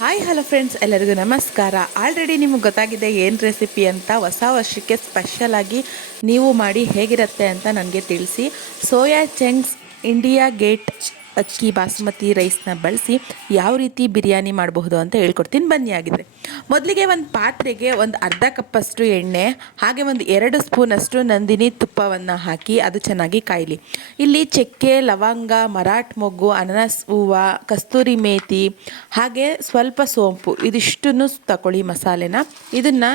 Hi hello friends ಎಲ್ಲರಿಗೂ ನಮಸ್ಕಾರ. Already ನಿಮಗೆ ಗೊತ್ತಾಗಿದೆ ಏನು ರೆಸಿಪಿ ಅಂತ. ಹೊಸ ವರ್ಷಕ್ಕೆ ಸ್ಪೆಷಲಾಗಿ ನೀವು ಮಾಡಿ ಹೇಗಿರುತ್ತೆ ಅಂತ ನನಗೆ ತಿಳಿಸಿ. ಸೋಯಾ ಚಂಕ್ಸ್ ಇಂಡಿಯಾ ಗೇಟ್ ಅಕ್ಕಿ, ಬಾಸುಮತಿ ರೈಸ್ನ ಬಳಸಿ ಯಾವ ರೀತಿ ಬಿರಿಯಾನಿ ಮಾಡಬಹುದು ಅಂತ ಹೇಳ್ಕೊಡ್ತೀನಿ. ಬನ್ನಿ ಆಗಿದ್ರೆ ಮೊದಲಿಗೆ ಒಂದು ಪಾತ್ರೆಗೆ ಒಂದು ಅರ್ಧ ಕಪ್ಪಷ್ಟು ಎಣ್ಣೆ, ಹಾಗೆ ಒಂದು ಎರಡು ಸ್ಪೂನಷ್ಟು ನಂದಿನಿ ತುಪ್ಪವನ್ನು ಹಾಕಿ ಅದು ಚೆನ್ನಾಗಿ ಕಾಯಲಿ. ಇಲ್ಲಿ ಚಕ್ಕೆ, ಲವಂಗ, ಮರಾಠ ಮೊಗ್ಗು, ಅನನಸ್, ಹೂವು, ಕಸ್ತೂರಿ ಮೇತಿ ಹಾಗೆ ಸ್ವಲ್ಪ ಸೋಂಪು. ಇದಿಷ್ಟನ್ನು ತಗೊಳ್ಳಿ ಮಸಾಲೆನ. ಇದನ್ನು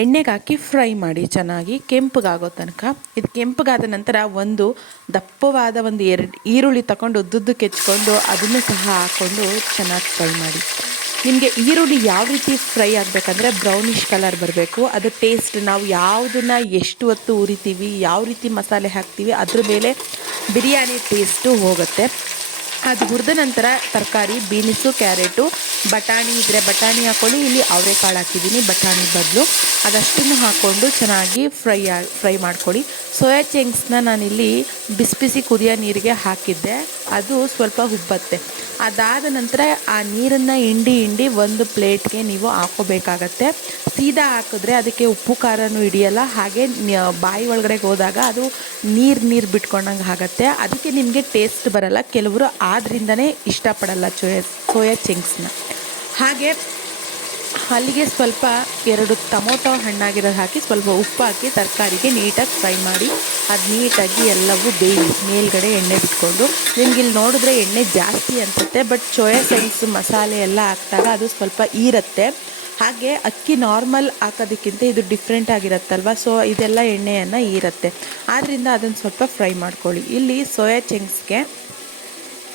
ಎಣ್ಣೆಗೆ ಹಾಕಿ ಫ್ರೈ ಮಾಡಿ ಚೆನ್ನಾಗಿ ಕೆಂಪಗಾಗೋ ತನಕ. ಇದು ಕೆಂಪಗಾದ ನಂತರ ಒಂದು ದಪ್ಪವಾದ ಒಂದು ಎರಡು ಈರುಳ್ಳಿ ತಗೊಂಡು ಉದ್ದುದ್ದು ಕೆಚ್ಕೊಂಡು ಅದನ್ನು ಸಹ ಹಾಕ್ಕೊಂಡು ಚೆನ್ನಾಗಿ ಫ್ರೈ ಮಾಡಿ. ನಿಮಗೆ ಈರುಳ್ಳಿ ಯಾವ ರೀತಿ ಫ್ರೈ ಆಗಬೇಕಂದ್ರೆ ಬ್ರೌನಿಷ್ ಕಲರ್ ಬರಬೇಕು. ಅದು ಟೇಸ್ಟ್ ನಾವು ಯಾವುದನ್ನು ಎಷ್ಟು ಹೊತ್ತು ಉರಿತೀವಿ ಯಾವ ರೀತಿ ಮಸಾಲೆ ಹಾಕ್ತೀವಿ, ಅದ್ರ ಮೇಲೆ ಬಿರಿಯಾನಿ ಟೇಸ್ಟು ಹೋಗುತ್ತೆ. ಅದು ಹುರಿದ ನಂತರ ತರಕಾರಿ, ಬೀನ್ಸು, ಕ್ಯಾರೆಟು, ಬಟಾಣಿ ಇದ್ದರೆ ಬಟಾಣಿ ಹಾಕ್ಕೊಳ್ಳಿ ಇಲ್ಲಿ ಅವರೆಕಾಳು ಹಾಕಿದ್ದೀನಿ, ಬಟಾಣಿ ಬದಲು. ಅದಷ್ಟನ್ನು ಹಾಕ್ಕೊಂಡು ಚೆನ್ನಾಗಿ ಫ್ರೈ ಫ್ರೈ ಮಾಡ್ಕೊಳ್ಳಿ. ಸೋಯಾ ಚಂಕ್ಸ್ನ ನಾನಿಲ್ಲಿ ಬಿಸಿ ಬಿಸಿ ಕುದಿಯೋ ನೀರಿಗೆ ಹಾಕಿದ್ದೆ. ಅದು ಸ್ವಲ್ಪ ಹುಬ್ಬತ್ತೆ. ಅದಾದ ನಂತರ ಆ ನೀರನ್ನು ಹಿಂಡಿ ಹಿಂಡಿ ಒಂದು ಪ್ಲೇಟ್ಗೆ ನೀವು ಹಾಕೋಬೇಕಾಗತ್ತೆ. ಸೀದಾ ಹಾಕಿದ್ರೆ ಅದಕ್ಕೆ ಉಪ್ಪು, ಖಾರನೂ ಹಿಡಿಯಲ್ಲ. ಹಾಗೆ ಬಾಯಿ ಒಳಗಡೆ ಹೋದಾಗ ಅದು ನೀರು ನೀರು ಬಿಟ್ಕೊಂಡಂಗೆ ಆಗುತ್ತೆ. ಅದಕ್ಕೆ ನಿಮಗೆ ಟೇಸ್ಟ್ ಬರಲ್ಲ. ಕೆಲವರು ಆದ್ರಿಂದನೇ ಇಷ್ಟಪಡಲ್ಲ ಸೋಯಾ ಸೋಯಾ ಚಿಂಗ್ಸ್ನ. ಹಾಗೆ ಅಲ್ಲಿಗೆ ಸ್ವಲ್ಪ ಎರಡು ಟೊಮೊಟೊ ಹಣ್ಣಾಗಿರೋದು ಹಾಕಿ ಸ್ವಲ್ಪ ಉಪ್ಪು ಹಾಕಿ ತರಕಾರಿಗೆ ನೀಟಾಗಿ ಫ್ರೈ ಮಾಡಿ, ಅದು ನೀಟಾಗಿ ಎಲ್ಲವೂ ಬೇಯಿ, ಮೇಲ್ಗಡೆ ಎಣ್ಣೆ ಬಿಟ್ಕೊಂಡು. ನಿಮ್ಗೆ ಇಲ್ಲಿ ನೋಡಿದ್ರೆ ಎಣ್ಣೆ ಜಾಸ್ತಿ ಅನಿಸುತ್ತೆ, ಬಟ್ ಸೋಯಾ ಸೈನ್ಸ್ ಮಸಾಲೆ ಎಲ್ಲ ಹಾಕಿದಾಗ ಅದು ಸ್ವಲ್ಪ ಈರುತ್ತೆ. ಹಾಗೆ ಅಕ್ಕಿ ನಾರ್ಮಲ್ ಹಾಕೋದಕ್ಕಿಂತ ಇದು ಡಿಫ್ರೆಂಟ್ ಆಗಿರುತ್ತಲ್ವ, ಸೊ ಇದೆಲ್ಲ ಎಣ್ಣೆಯನ್ನು ಈರುತ್ತೆ. ಆದ್ದರಿಂದ ಅದನ್ನು ಸ್ವಲ್ಪ ಫ್ರೈ ಮಾಡ್ಕೊಳ್ಳಿ. ಇಲ್ಲಿ ಸೋಯಾ ಚೆಂಗ್ಸ್ಗೆ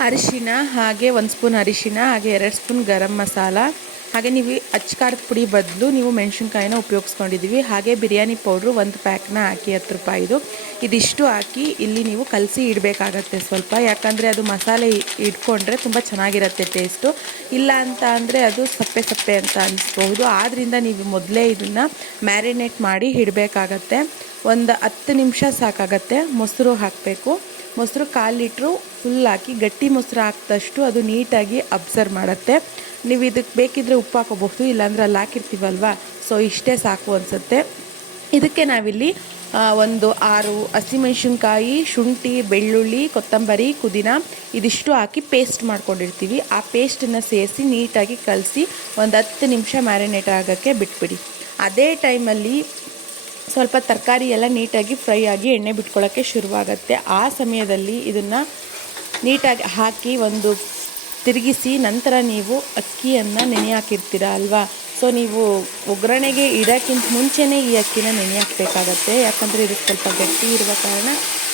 ಅರಿಶಿನ, ಹಾಗೆ ಒಂದು ಸ್ಪೂನ್ ಅರಿಶಿನ, ಹಾಗೆ ಎರಡು ಸ್ಪೂನ್ ಗರಂ ಮಸಾಲ ಹಾಗೆ ನೀವು ಅಚ್ಚಕಾರದ ಪುಡಿ ಬದಲು ನೀವು ಮೆಣಸಿನ್ಕಾಯಿನ ಉಪಯೋಗಿಸ್ಕೊಂಡಿದ್ದೀವಿ. ಹಾಗೆ ಬಿರಿಯಾನಿ ಪೌಡ್ರು ಒಂದು ಪ್ಯಾಕ್ನ ಹಾಕಿ ಹತ್ತು ರೂಪಾಯಿದು ಇದಿಷ್ಟು ಹಾಕಿ ಇಲ್ಲಿ ನೀವು ಕಲಸಿ ಇಡಬೇಕಾಗತ್ತೆ ಸ್ವಲ್ಪ. ಯಾಕಂದರೆ ಅದು ಮಸಾಲೆ ಇಟ್ಕೊಂಡ್ರೆ ತುಂಬ ಚೆನ್ನಾಗಿರುತ್ತೆ ಟೇಸ್ಟು. ಇಲ್ಲ ಅಂತ ಅಂದರೆ ಅದು ಸಪ್ಪೆ ಸಪ್ಪೆ ಅಂತ ಅನಿಸ್ಬಹುದು. ಆದ್ದರಿಂದ ನೀವು ಮೊದಲೇ ಇದನ್ನು ಮ್ಯಾರಿನೇಟ್ ಮಾಡಿ ಇಡಬೇಕಾಗತ್ತೆ. ಒಂದು ಹತ್ತು ನಿಮಿಷ ಸಾಕಾಗತ್ತೆ. ಮೊಸರು ಹಾಕಬೇಕು. ಮೊಸರು ಕಾಲು ಲೀಟ್ರು ಫುಲ್ ಹಾಕಿ ಗಟ್ಟಿ ಮೊಸರು ಹಾಕಿದಷ್ಟು ಅದು ನೀಟಾಗಿ ಅಬ್ಸರ್ವ್ ಮಾಡುತ್ತೆ. ನೀವು ಇದಕ್ಕೆ ಬೇಕಿದ್ದರೆ ಉಪ್ಪು ಹಾಕೋಬಹುದು ಇಲ್ಲಾಂದ್ರೆ ಅಲ್ಲಿ ಹಾಕಿರ್ತೀವಲ್ವ? ಸೊ ಇಷ್ಟೇ ಸಾಕು ಅನಿಸುತ್ತೆ. ಇದಕ್ಕೆ ನಾವಿಲ್ಲಿ ಒಂದು ಆರು ಹಸಿಮೆಣ್ಸಿನ್ಕಾಯಿ, ಶುಂಠಿ, ಬೆಳ್ಳುಳ್ಳಿ, ಕೊತ್ತಂಬರಿ, ಪುದೀನ ಇದಿಷ್ಟು ಹಾಕಿ ಪೇಸ್ಟ್ ಮಾಡ್ಕೊಂಡಿರ್ತೀವಿ. ಆ ಪೇಸ್ಟನ್ನು ಸೇರಿಸಿ ನೀಟಾಗಿ ಕಲಸಿ ಒಂದು ಹತ್ತು ನಿಮಿಷ ಮ್ಯಾರಿನೇಟ್ ಆಗೋಕ್ಕೆ ಬಿಟ್ಬಿಡಿ. ಅದೇ ಟೈಮಲ್ಲಿ ಸ್ವಲ್ಪ ತರಕಾರಿ ಎಲ್ಲ ನೀಟಾಗಿ ಫ್ರೈ ಆಗಿ ಎಣ್ಣೆ ಬಿಟ್ಕೊಳ್ಳೋಕ್ಕೆ ಶುರುವಾಗುತ್ತೆ. ಆ ಸಮಯದಲ್ಲಿ ಇದನ್ನು ನೀಟಾಗಿ ಹಾಕಿ ಒಂದು ತಿರುಗಿಸಿ ನಂತರ ನೀವು ಅಕ್ಕಿಯನ್ನು ನೆನೆ ಹಾಕಿರ್ತೀರ ಅಲ್ವಾ? ಸೊ ನೀವು ಒಗ್ಗರಣೆಗೆ ಇಡೋಕ್ಕಿಂತ ಮುಂಚೆನೇ ಈ ಅಕ್ಕಿನ ನೆನೆ ಹಾಕಬೇಕಾಗತ್ತೆ ಯಾಕಂದರೆ ಇದಕ್ಕೆ ಸ್ವಲ್ಪ ಗಟ್ಟಿ ಇರುವ ಕಾರಣ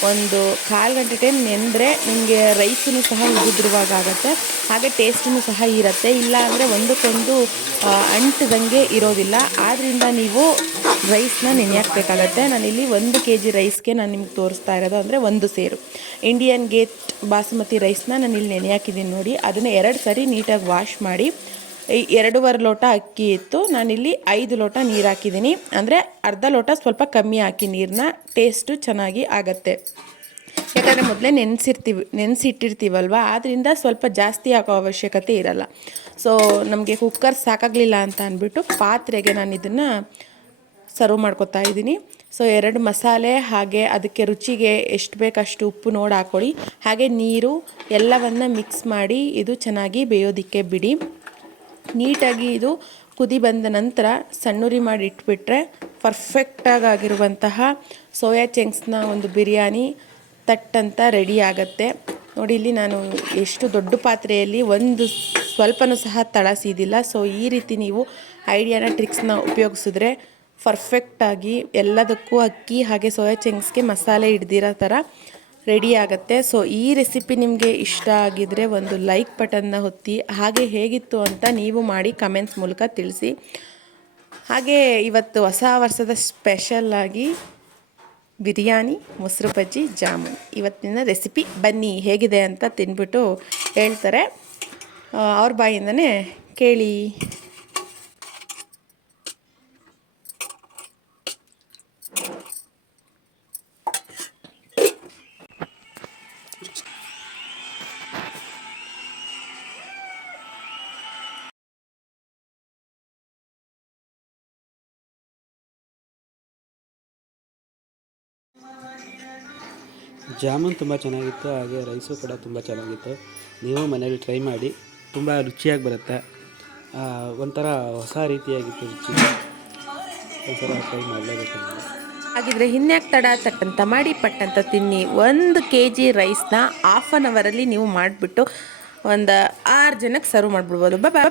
ಒಂದು ಕಾಲು ಗಂಟೆ ಟೈಮ್ ನೆನೆದ್ರೆ ನಿಮಗೆ ರೈಸೂ ಸಹ ಉದುದ್ರವಾಗ ಆಗುತ್ತೆ. ಹಾಗೆ ಟೇಸ್ಟೂ ಸಹ ಇರುತ್ತೆ. ಇಲ್ಲ ಅಂದರೆ ಒಂದಕ್ಕೊಂದು ಅಂಟದಂಗೆ ಇರೋದಿಲ್ಲ. ಆದ್ದರಿಂದ ನೀವು ರೈಸ್ನ ನೆನೆ ಹಾಕಬೇಕಾಗತ್ತೆ ನಾನಿಲ್ಲಿ ಒಂದು ಕೆ ಜಿ ರೈಸ್ಗೆ ನಾನು ನಿಮ್ಗೆ ತೋರಿಸ್ತಾ ಇರೋದು ಅಂದರೆ ಒಂದು ಸೇರು. ಇಂಡಿಯನ್ ಗೇಟ್ ಬಾಸುಮತಿ ರೈಸ್ನ ನಾನು ಇಲ್ಲಿ ನೆನೆ ಹಾಕಿದ್ದೀನಿ ನೋಡಿ. ಅದನ್ನು ಎರಡು ಸರಿ ನೀಟಾಗಿ ವಾಶ್ ಮಾಡಿ ಎರಡೂವರೆ ಲೋಟ ಅಕ್ಕಿ ಇತ್ತು. ನಾನಿಲ್ಲಿ ಐದು ಲೋಟ ನೀರು ಹಾಕಿದ್ದೀನಿ. ಅಂದರೆ ಅರ್ಧ ಲೋಟ ಸ್ವಲ್ಪ ಕಮ್ಮಿ ಹಾಕಿ ನೀರನ್ನ ಟೇಸ್ಟು ಚೆನ್ನಾಗಿ ಆಗತ್ತೆ. ಯಾಕಂದರೆ ಮೊದಲೇ ನೆನೆಸಿರ್ತೀವಿ, ನೆನೆಸಿಟ್ಟಿರ್ತೀವಲ್ವ? ಆದ್ದರಿಂದ ಸ್ವಲ್ಪ ಜಾಸ್ತಿ ಹಾಕೋ ಅವಶ್ಯಕತೆ ಇರಲ್ಲ. ಸೊ ನಮಗೆ ಕುಕ್ಕರ್ ಸಾಕಾಗಲಿಲ್ಲ ಅಂತ ಅಂದ್ಬಿಟ್ಟು ಪಾತ್ರೆಗೆ ನಾನು ಇದನ್ನು ಸರ್ವ್ ಮಾಡ್ಕೊತಾ ಇದ್ದೀನಿ. ಸೊ ಎರಡು ಮಸಾಲೆ ಹಾಗೆ ಅದಕ್ಕೆ ರುಚಿಗೆ ಎಷ್ಟು ಬೇಕಷ್ಟು ಉಪ್ಪು ನೋಡಿ ಹಾಕ್ಕೊಳ್ಳಿ ಹಾಗೆ ನೀರು ಎಲ್ಲವನ್ನು ಮಿಕ್ಸ್ ಮಾಡಿ ಇದು ಚೆನ್ನಾಗಿ ಬೇಯೋದಕ್ಕೆ ಬಿಡಿ. ನೀಟಾಗಿ ಇದು ಕುದಿ ಬಂದ ನಂತರ ಸಣ್ಣುರಿ ಮಾಡಿ ಇಟ್ಬಿಟ್ರೆ ಪರ್ಫೆಕ್ಟಾಗಿ ಆಗಿರುವಂತಹ ಸೋಯಾ ಚೆಂಕ್ಸ್ನ ಒಂದು ಬಿರಿಯಾನಿ ತಟ್ಟಂತ ರೆಡಿ ಆಗುತ್ತೆ. ನೋಡಿ, ಇಲ್ಲಿ ನಾನು ಎಷ್ಟು ದೊಡ್ಡ ಪಾತ್ರೆಯಲ್ಲಿ ಒಂದು ಸ್ವಲ್ಪನೂ ಸಹ ತಳಸಿದಿಲ್ಲ. ಸೊ ಈ ರೀತಿ ನೀವು ಐಡಿಯಾನ ಟ್ರಿಕ್ಸ್ನ ಉಪಯೋಗಿಸಿದ್ರೆ ಪರ್ಫೆಕ್ಟಾಗಿ ಎಲ್ಲದಕ್ಕೂ ಅಕ್ಕಿ ಹಾಗೆ ಸೋಯಾ ಚೆಂಗ್ಸ್ಗೆ ಮಸಾಲೆ ಹಿಡ್ದಿರೋ ಥರ ರೆಡಿ ಆಗುತ್ತೆ. ಸೊ ಈ ರೆಸಿಪಿ ನಿಮಗೆ ಇಷ್ಟ ಆಗಿದರೆ ಒಂದು ಲೈಕ್ ಬಟನ್ನ ಹೊತ್ತಿ ಹಾಗೆ ಹೇಗಿತ್ತು ಅಂತ ನೀವು ಮಾಡಿ ಕಮೆಂಟ್ಸ್ ಮೂಲಕ ತಿಳಿಸಿ. ಹಾಗೆ ಇವತ್ತು ಹೊಸ ವರ್ಷದ ಸ್ಪೆಷಲ್ಲಾಗಿ ಬಿರಿಯಾನಿ, ಮೊಸರು ಬಜ್ಜಿ, ಜಾಮೂನ್. ಇವತ್ತಿನ ರೆಸಿಪಿ ಬನ್ನಿ, ಹೇಗಿದೆ ಅಂತ ತಿನ್ಬಿಟ್ಟು ಹೇಳ್ತಾರೆ. ಅವ್ರ ಬಾಯಿಂದನೇ ಕೇಳಿ. ಜಾಮೂನ್ ತುಂಬ ಚೆನ್ನಾಗಿತ್ತು, ಹಾಗೆ ರೈಸು ಕೂಡ ತುಂಬ ಚೆನ್ನಾಗಿತ್ತು. ನೀವು ಮನೇಲಿ ಟ್ರೈ ಮಾಡಿ, ತುಂಬ ರುಚಿಯಾಗಿ ಬರುತ್ತೆ. ಒಂಥರ ಹೊಸ ರೀತಿಯಾಗಿತ್ತು ರುಚಿ. ಒಂಥರ ಟ್ರೈ ಮಾಡಲೇಬೇಕು ಹಾಗಿದ್ರೆ ಇನ್ಯಾಕೆ ತಡ ತಕ್ಕಂಥ ಮಾಡಿ ಪಟ್ಟಂತ ತಿನ್ನಿ. ಒಂದು ಕೆ ಜಿ ರೈಸ್ನ ಹಾಫ್ ಆನ್ ಅವರಲ್ಲಿ ನೀವು ಮಾಡಿಬಿಟ್ಟು ಒಂದು ಆರು ಜನಕ್ಕೆ ಸರ್ವ್ ಮಾಡಿಬಿಡ್ಬೋದು. ಬಾ